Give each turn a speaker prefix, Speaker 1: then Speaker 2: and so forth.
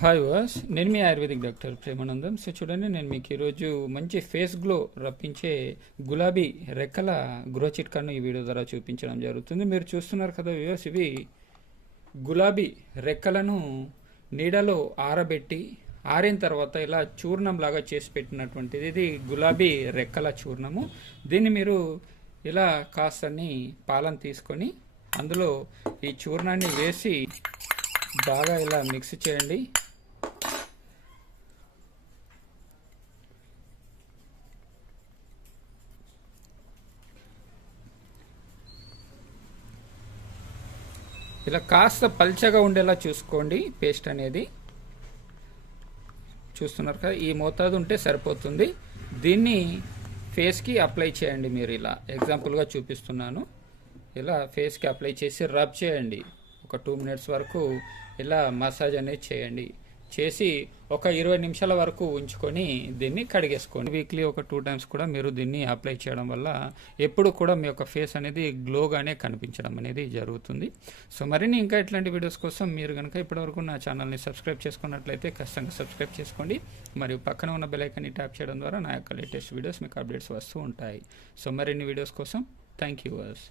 Speaker 1: Hi వాస్ నేను మీ ఆయుర్వేదిక్ డాక్టర్ ప్రేమానందం. సో చూడండి నేను మీకు ఈరోజు మంచి ఫేస్ గ్లో రప్పించే గులాబీ రెక్కల గృహ చిట్కాను ఈ వీడియో ద్వారా చూపించడం జరుగుతుంది. మీరు చూస్తున్నారు కదా వ్యూవర్స్ ఇవి గులాబీ రెక్కలను నీడలో ఆరబెట్టి ఆరిన తర్వాత ఇలా చూర్ణం లాగా చేసి పెట్టినటువంటిది. ఇది గులాబీ రెక్కల చూర్ణము. దీన్ని మీరు ఇలా కాస్తని పాలను తీసుకొని అందులో ఈ చూర్ణాన్ని వేసి బాగా ఇలా మిక్స్ చేయండి. ఇలా కాస్త పల్చగా ఉండేలా చూసుకోండి పేస్ట్ అనేది. చూస్తున్నారు కదా ఈ మోతాదు ఉంటే సరిపోతుంది. దీన్ని ఫేస్కి అప్లై చేయండి మీరు ఇలా. ఎగ్జాంపుల్గా చూపిస్తున్నాను. ఇలా ఫేస్కి అప్లై చేసి రబ్ చేయండి. ఒక టూ మినిట్స్ వరకు ఇలా మసాజ్ అనేది చేయండి. చేసి ఒక ఇరవై నిమిషాల వరకు ఉంచుకొని దీన్ని కడిగేసుకోండి. వీక్లీ ఒక టూ టైమ్స్ కూడా మీరు దీన్ని అప్లై చేయడం వల్ల ఎప్పుడు కూడా మీ యొక్క ఫేస్ అనేది గ్లోగానే కనిపించడం అనేది జరుగుతుంది. సో మరిన్ని ఇంకా ఇట్లాంటి వీడియోస్ కోసం మీరు కనుక ఇప్పటివరకు నా ఛానల్ని సబ్స్క్రైబ్ చేసుకున్నట్లయితే ఖచ్చితంగా సబ్స్క్రైబ్ చేసుకోండి. మరియు పక్కన ఉన్న బెలైకన్ని ట్యాప్ చేయడం ద్వారా నా యొక్క లేటెస్ట్ వీడియోస్ మీకు అప్డేట్స్ వస్తూ ఉంటాయి. సో మరిన్ని వీడియోస్ కోసం థ్యాంక్ యూ వర్స్